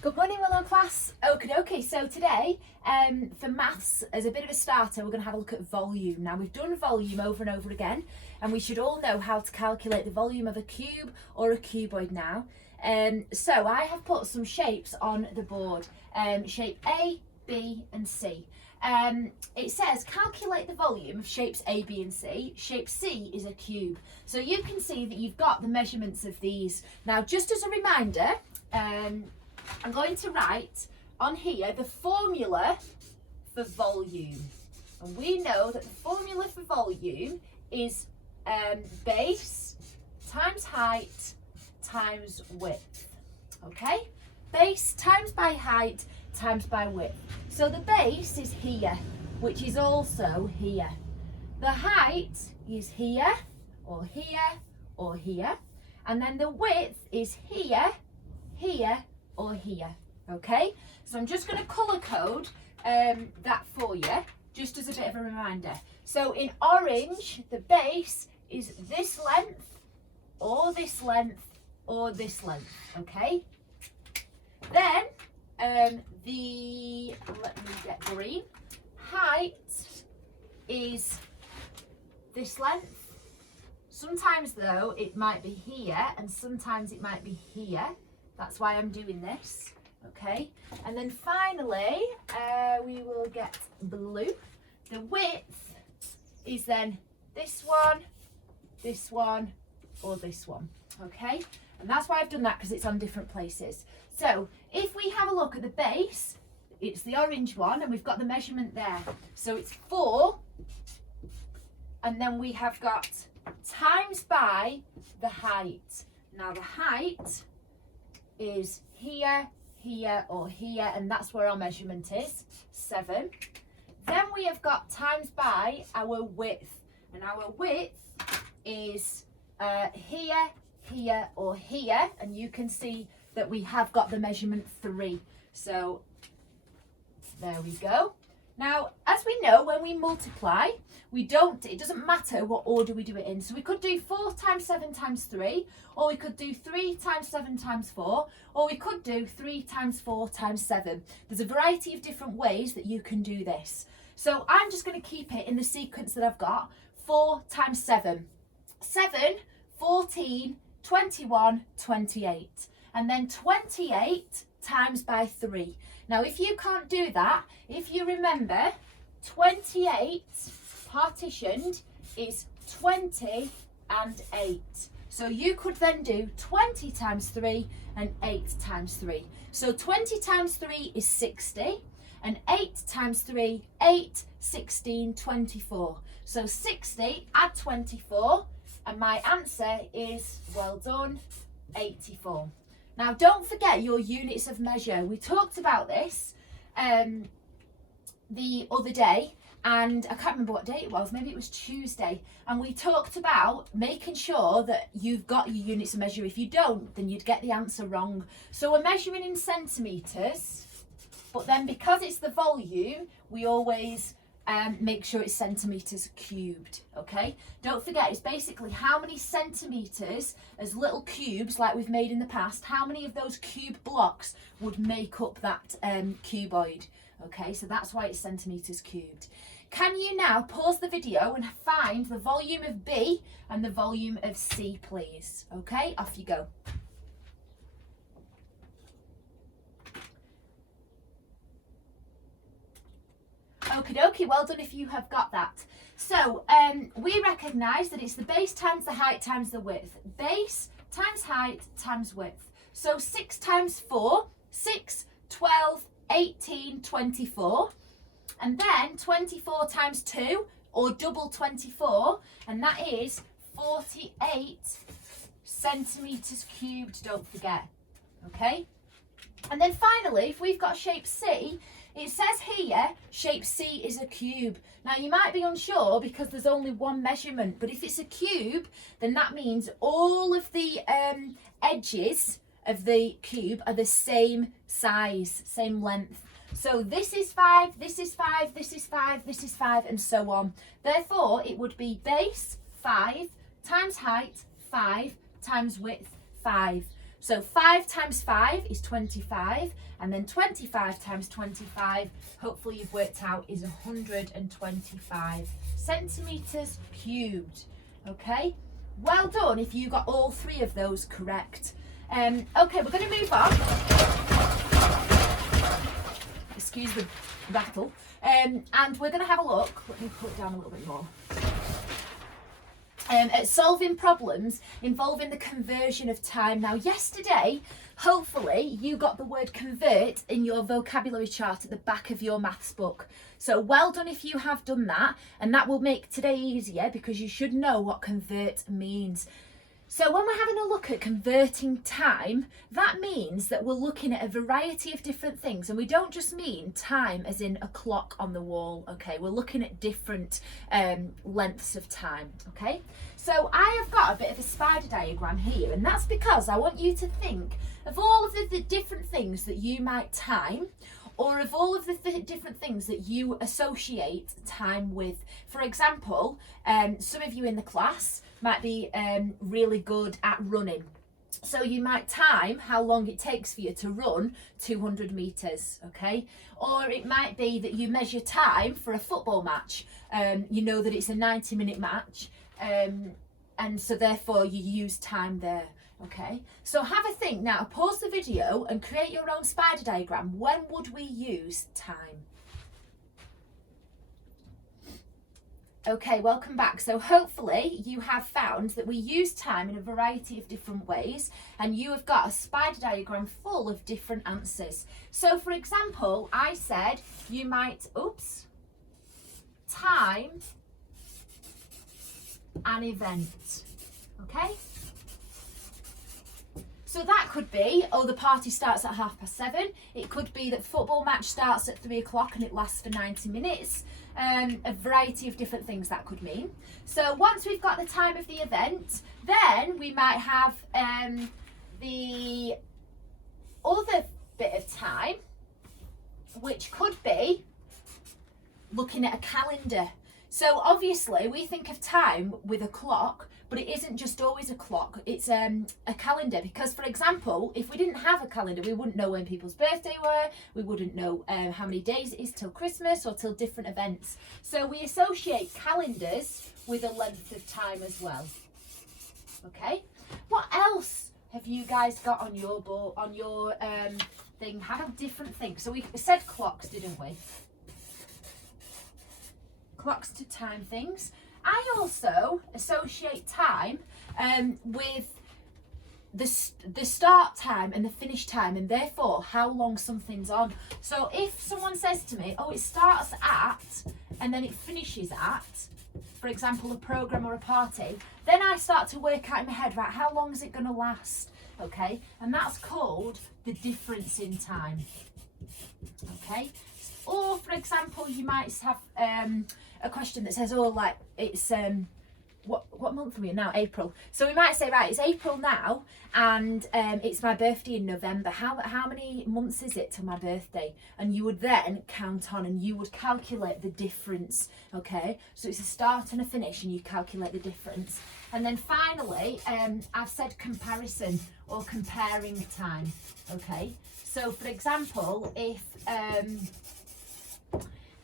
Good morning, Willow class. Okie dokie. So today, for maths, as a bit of a starter, we're going to have a look at volume. Now, we've done volume over and over again, and we should all know how to calculate the volume of a cube or a cuboid now. So I have put some shapes on the board, shape A, B and C. It says calculate the volume of shapes A, B and C. Shape C is a cube. So you can see that you've got the measurements of these. Now, just as a reminder, I'm going to write on here the formula for volume. And we know that the formula for volume is base times height times width. Okay? Base times by height times by width. So the base is here, which is also here. The height is here, or here, or here. And then the width is here, here, or here. Okay? So I'm just going to colour code that for you, just as a bit of a reminder. So in orange, the base is this length, or this length, or this length. Okay? Then let me get green. Height is this length. Sometimes though it might be here and sometimes it might be here. That's why I'm doing this. Okay, and then finally we will get blue. The width is then this one, or this one. Okay, and that's why I've done that, because it's on different places. So if we have a look at the base, it's the orange one, and we've got the measurement there. So it's 4, and then we have got times by the height. Now the height is here, here, or here, and that's where our measurement is, 7. Then we have got times by our width, and our width is here, here, or here, and you can see that we have got the measurement 3. So there we go. Now, as we know, when we multiply, it doesn't matter what order we do it in. So we could do 4 times 7 times 3, or we could do 3 times 7 times 4, or we could do 3 times 4 times 7. There's a variety of different ways that you can do this. So I'm just going to keep it in the sequence that I've got. 4 times 7. 7, 14, 21, 28. And then 28 times by 3. Now, if you can't do that, if you remember, 28 partitioned is 20 and 8. So you could then do 20 times 3 and 8 times 3. So 20 times 3 is 60, and 8 times 3, 8, 16, 24. So 60, add 24, and my answer is, well done, 84. Now, don't forget your units of measure. We talked about this the other day, and I can't remember what day it was. Maybe it was Tuesday. And we talked about making sure that you've got your units of measure. If you don't, then you'd get the answer wrong. So we're measuring in centimetres, but then because it's the volume, we always make sure it's centimetres cubed. Okay, don't forget, it's basically how many centimetres as little cubes like we've made in the past, how many of those cube blocks would make up that cuboid. Okay, so that's why it's centimetres cubed. Can you now pause the video and find the volume of B and the volume of C, please? Okay, off you go. Okie dokie, well done if you have got that. So we recognise that it's the base times the height times the width. Base times height times width. So 6 times 4, 6, 12, 18, 24. And then 24 times 2, or double 24, and that is 48 centimetres cubed, don't forget. Okay? And then finally, if we've got shape C, it says here, shape C is a cube. Now, you might be unsure because there's only one measurement, but if it's a cube, then that means all of the edges of the cube are the same size, same length. So this is 5, this is 5, this is 5, this is 5, and so on. Therefore, it would be base 5 times height 5 times width 5. So 5 times 5 is 25, and then 25 times 25, hopefully you've worked out, is 125 centimetres cubed. Okay, well done if you got all 3 of those correct. Okay, we're going to move on. Excuse the rattle. And we're going to have a look. Let me put it down a little bit more. At solving problems involving the conversion of time. Now, yesterday, hopefully, you got the word convert in your vocabulary chart at the back of your maths book. So well done if you have done that, and that will make today easier because you should know what convert means. So when we're having a look at converting time, that means that we're looking at a variety of different things, and we don't just mean time as in a clock on the wall, okay? We're looking at different lengths of time, okay? So I have got a bit of a spider diagram here, and that's because I want you to think of all of the different things that you might time, or of all of the different things that you associate time with. For example, some of you in the class might be really good at running. So you might time how long it takes for you to run 200 metres, okay? Or it might be that you measure time for a football match. You know that it's a 90-minute match, and so therefore you use time there. Okay, so have a think now, pause the video and create your own spider diagram. When would we use time? Okay, welcome back. So hopefully you have found that we use time in a variety of different ways, and you have got a spider diagram full of different answers. So for example, I said you might, time an event, okay? So that could be, the party starts at 7:30. It could be that football match starts at 3 o'clock and it lasts for 90 minutes. A variety of different things that could mean. So once we've got the time of the event, then we might have the other bit of time, which could be looking at a calendar. So obviously we think of time with a clock, but it isn't just always a clock, it's a calendar. Because for example, if we didn't have a calendar, we wouldn't know when people's birthday were, we wouldn't know how many days it is till Christmas or till different events. So we associate calendars with a length of time as well. Okay, what else have you guys got on your board, on your thing? Have a different thing. So we said clocks, didn't we? Clocks to time things. I also associate time with the start time and the finish time, and therefore how long something's on. So if someone says to me, it starts at and then it finishes at, for example, a program or a party, then I start to work out in my head, right, how long is it going to last? Okay, and that's called the difference in time. Okay, or for example, you might have a question that says, it's what month are we in now? April. So we might say, right, it's April now, and it's my birthday in November. How many months is it to my birthday? And you would then count on, and you would calculate the difference. Okay, so it's a start and a finish, and you calculate the difference. And then finally, I've said comparison or comparing time. Okay, so for example, if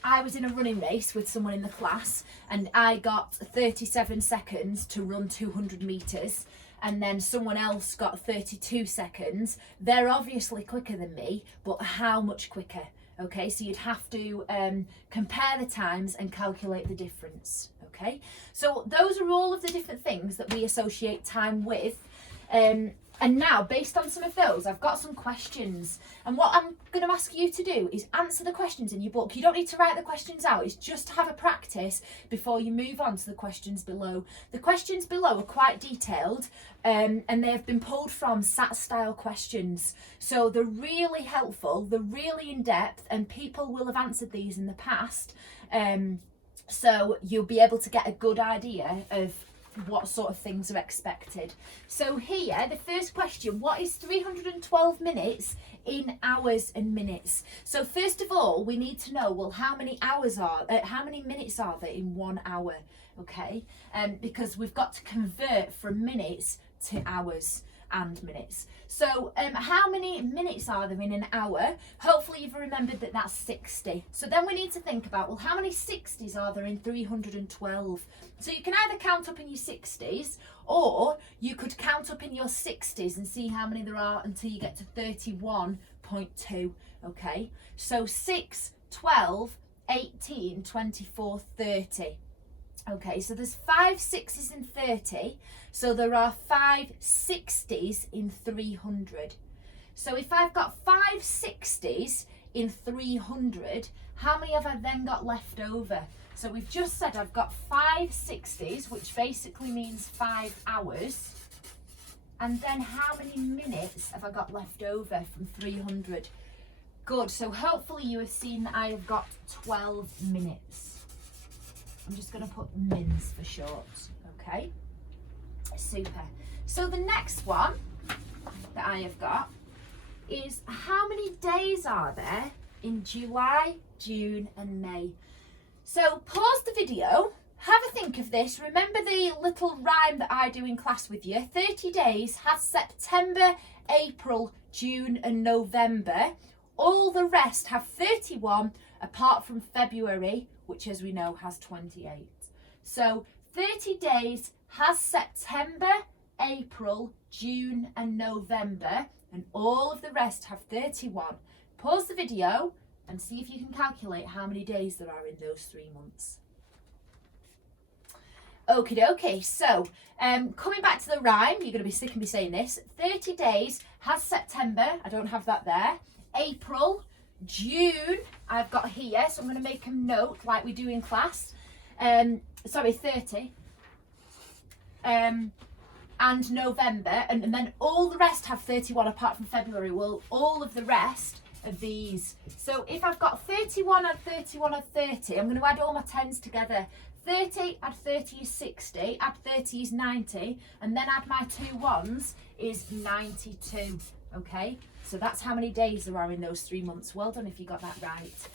I was in a running race with someone in the class and I got 37 seconds to run 200 metres, and then someone else got 32 seconds, they're obviously quicker than me, but how much quicker? Okay, so you'd have to compare the times and calculate the difference. Okay, so those are all of the different things that we associate time with. And now, based on some of those, I've got some questions. And what I'm going to ask you to do is answer the questions in your book. You don't need to write the questions out. It's just to have a practice before you move on to the questions below. The questions below are quite detailed, and they have been pulled from SAT-style questions. So they're really helpful, they're really in-depth, and people will have answered these in the past. So you'll be able to get a good idea of what sort of things are expected. So here, the first question, what is 312 minutes in hours and minutes? So first of all, we need to know, well, how many minutes are there in 1 hour? Okay, because we've got to convert from minutes to hours. and minutes. So how many minutes are there in an hour? Hopefully you've remembered that that's 60. So then we need to think about, well, how many 60s are there in 312? So you can either count up in your 60s, or you could count up in your 60s and see how many there are until you get to 31.2. Okay, so 6, 12, 18, 24, 30. Okay, so there's 5 6s in 30, so there are 5 60s in 300. So if I've got 5 60s in 300, how many have I then got left over? So we've just said I've got 5 60s, which basically means 5 hours. And then how many minutes have I got left over from 300? Good, so hopefully you have seen that I have got 12 minutes. I'm just going to put mins for short, okay? Super. So the next one that I have got is how many days are there in July, June and May? So pause the video, have a think of this. Remember the little rhyme that I do in class with you. 30 days has September, April, June and November. All the rest have 31 apart from February, which as we know has 28. So 30 days has September, April, June and November, and all of the rest have 31. Pause the video and see if you can calculate how many days there are in those 3 months. Okie dokie, so coming back to the rhyme, you're going to be sick of me saying this. 30 days has September, I don't have that there, April, June, I've got here, so I'm going to make a note like we do in class. 30. And November, and then all the rest have 31 apart from February. Well, all of the rest of these. So if I've got 31 add 31 add 30, I'm going to add all my 10s together. 30 add 30 is 60, add 30 is 90, and then add my 2 1s is 92. Okay, so that's how many days there are in those 3 months. Well done if you got that right.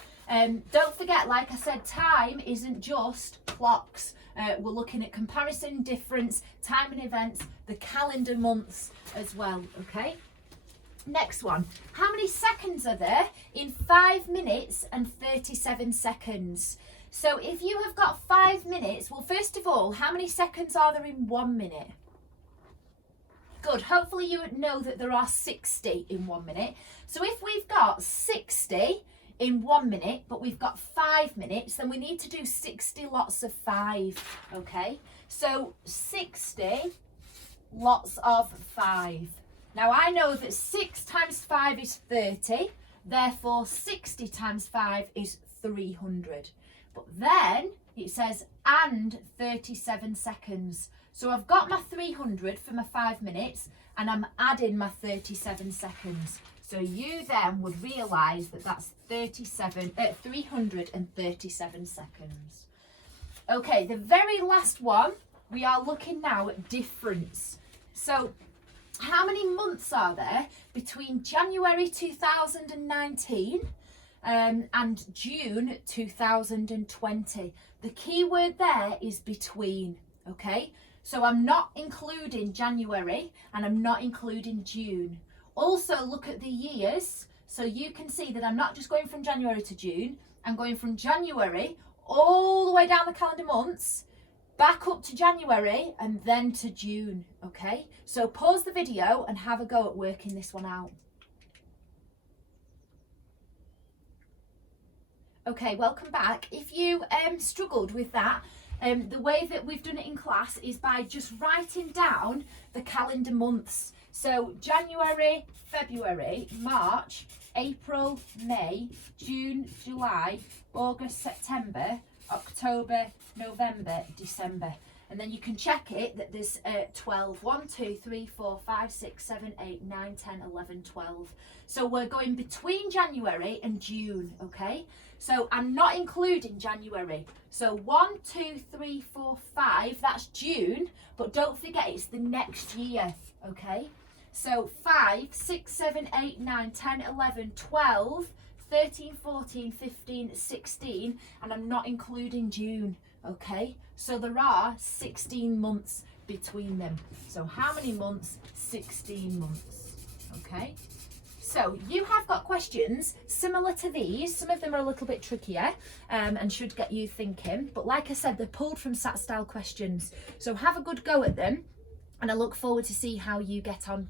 Don't forget, like I said, time isn't just clocks. We're looking at comparison, difference, time and events, the calendar months as well, okay? Next one, how many seconds are there in 5 minutes and 37 seconds? So if you have got 5 minutes, well, first of all, how many seconds are there in 1 minute? Good, hopefully you would know that there are 60 in 1 minute. So if we've got 60 in 1 minute, but we've got 5 minutes, then we need to do 60 lots of 5, okay? So 60 lots of 5. Now I know that 6 times 5 is 30, therefore 60 times 5 is 300. But then it says and 37 seconds. So I've got my 300 for my 5 minutes and I'm adding my 37 seconds. So you then would realise that that's 337 seconds. Okay, the very last one, we are looking now at difference. So how many months are there between January 2019 and June 2020? The key word there is between, okay? So I'm not including January and I'm not including June. Also look at the years, so you can see that I'm not just going from January to June, I'm going from January all the way down the calendar months, back up to January and then to June, okay? So pause the video and have a go at working this one out. Okay, welcome back. If you struggled with that, the way that we've done it in class is by just writing down the calendar months. So January, February, March, April, May, June, July, August, September, October, November, December. And then you can check it that there's 12. 1, 2, 3, 4, 5, 6, 7, 8, 9, 10, 11, 12. So we're going between January and June, okay? So I'm not including January. So 1, 2, 3, 4, 5, that's June, but don't forget it's the next year, okay? So 5, 6, 7, 8, 9, 10, 11, 12, 13, 14, 15, 16, and I'm not including June, okay? So there are 16 months between them. So how many months? 16 months. Okay. So you have got questions similar to these. Some of them are a little bit trickier and should get you thinking. But like I said, they're pulled from SAT style questions. So have a good go at them. And I look forward to see how you get on